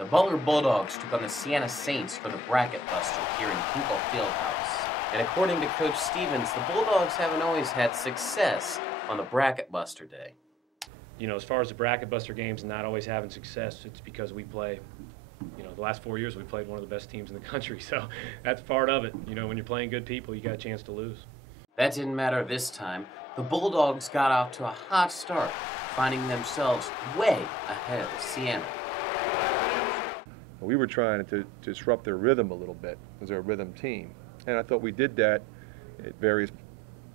The Butler Bulldogs took on the Siena Saints for the bracket buster here in Hinkle Fieldhouse. And according to Coach Stevens, the Bulldogs haven't always had success on the bracket buster day. You know, as far as the bracket buster games not always having success, it's because we play, you know, the last 4 years we played one of the best teams in the country. So that's part of it. You know, when you're playing good people, you got a chance to lose. That didn't matter this time. The Bulldogs got off to a hot start, finding themselves way ahead of Siena. We were trying to disrupt their rhythm a little bit as a rhythm team, and I thought we did that at various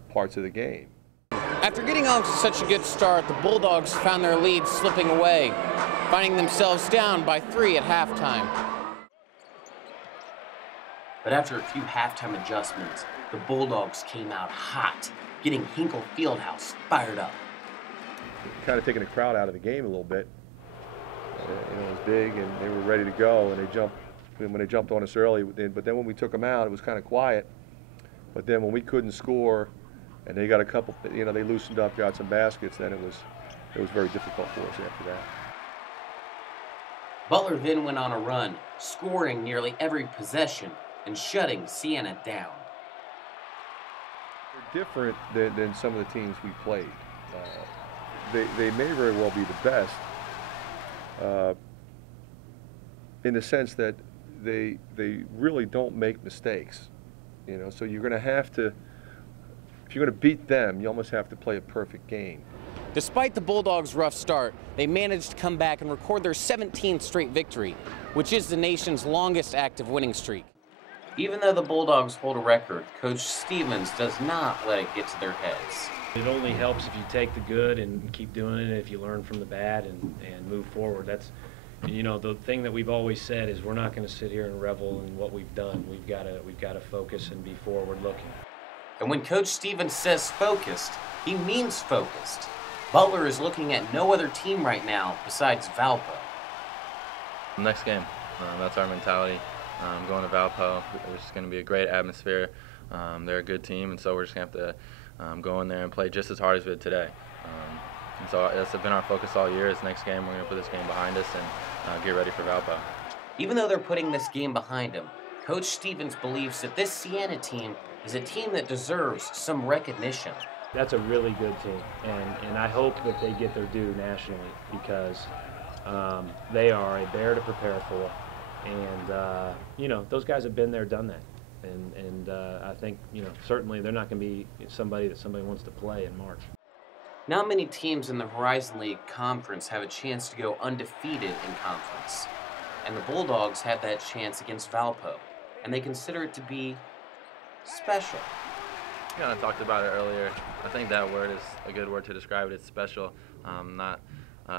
parts of the game. After getting off to such a good start, the Bulldogs found their lead slipping away, finding themselves down by 3 at halftime. But after a few halftime adjustments, the Bulldogs came out hot, getting Hinkle Fieldhouse fired up. Kind of taking the crowd out of the game a little bit. You know, it was big, and they were ready to go, and when they jumped on us early, but then when we took them out, it was kind of quiet. But then when we couldn't score, and they got a couple, you know, they loosened up, got some baskets, then it was very difficult for us after that. Butler then went on a run, scoring nearly every possession and shutting Siena down. They're different than some of the teams we played. They may very well be the best, in the sense that they really don't make mistakes, you know. So you're going to have to, if you're going to beat them, you almost have to play a perfect game. Despite the Bulldogs' rough start, they managed to come back and record their 17th straight victory, which is the nation's longest active winning streak. Even though the Bulldogs hold a record, Coach Stevens does not let it get to their heads. It only helps if you take the good and keep doing it, if you learn from the bad and move forward. That's, you know, the thing that we've always said is we're not going to sit here and revel in what we've done. We've got to focus and be forward looking. And when Coach Stevens says focused, he means focused. Butler is looking at no other team right now besides Valpo. Next game, that's our mentality. Going to Valpo, it's going to be a great atmosphere. They're a good team, and so we're just going to have to go in there and play just as hard as we did today. And so that's been our focus all year. Is next game, we're going to put this game behind us and get ready for Valpo. Even though they're putting this game behind them, Coach Stevens believes that this Siena team is a team that deserves some recognition. That's a really good team, and I hope that they get their due nationally, because they are a bear to prepare for. And, you know, those guys have been there, done that. And I think, you know, certainly they're not going to be somebody that somebody wants to play in March. Not many teams in the Horizon League Conference have a chance to go undefeated in conference. And the Bulldogs had that chance against Valpo. And they consider it to be special. I kind of talked about it earlier. I think that word is a good word to describe it. It's special, not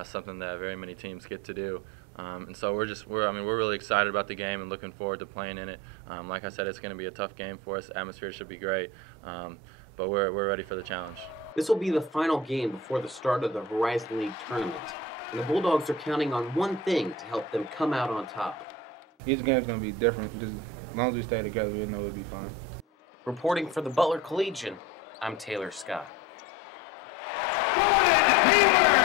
something that very many teams get to do. And so we're really excited about the game and looking forward to playing in it. Like I said, it's going to be a tough game for us. The atmosphere should be great, but we're ready for the challenge. This will be the final game before the start of the Horizon League tournament, and the Bulldogs are counting on one thing to help them come out on top. Each game's going to be different. Just as long as we stay together, we know it'll be fine. Reporting for the Butler Collegian, I'm Taylor Scott. Hayward!